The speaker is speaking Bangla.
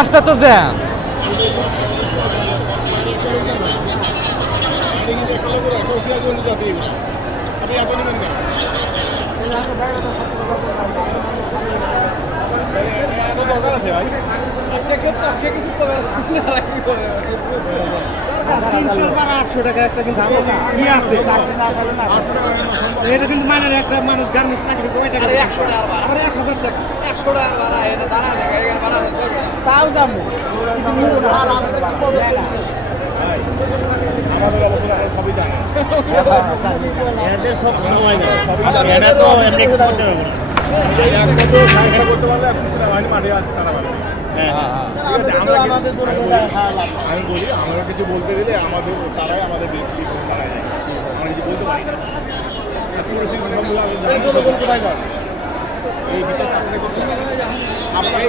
রাস্তা তো জ্যাম। এটা কিন্তু মানে একটা মানুষ গার্মেন্টস চাকরি কয় টাকা 100 টাকা 1000 টাকা 100 টাকা ভাড়া এটা দাঁড়া টাকা এখানে ভাড়া তাও যাবো আমাদের অবস্থা আমরা সবই জানি এদের সব সময় না এটা তো এমনি করতে হবে না এই একটা তো সংসার করতে পারলে এখন সেটা হয়নি মাঠে আছে তারা ভালো আমি বলি আমরা কিছু বলতে গেলে আমাদের তারাই আমাদের তারাই যায় আমরা কিছু বলতে পারি না কোথায় যান এই বিচারটা আপনাকে করতে আপনাকে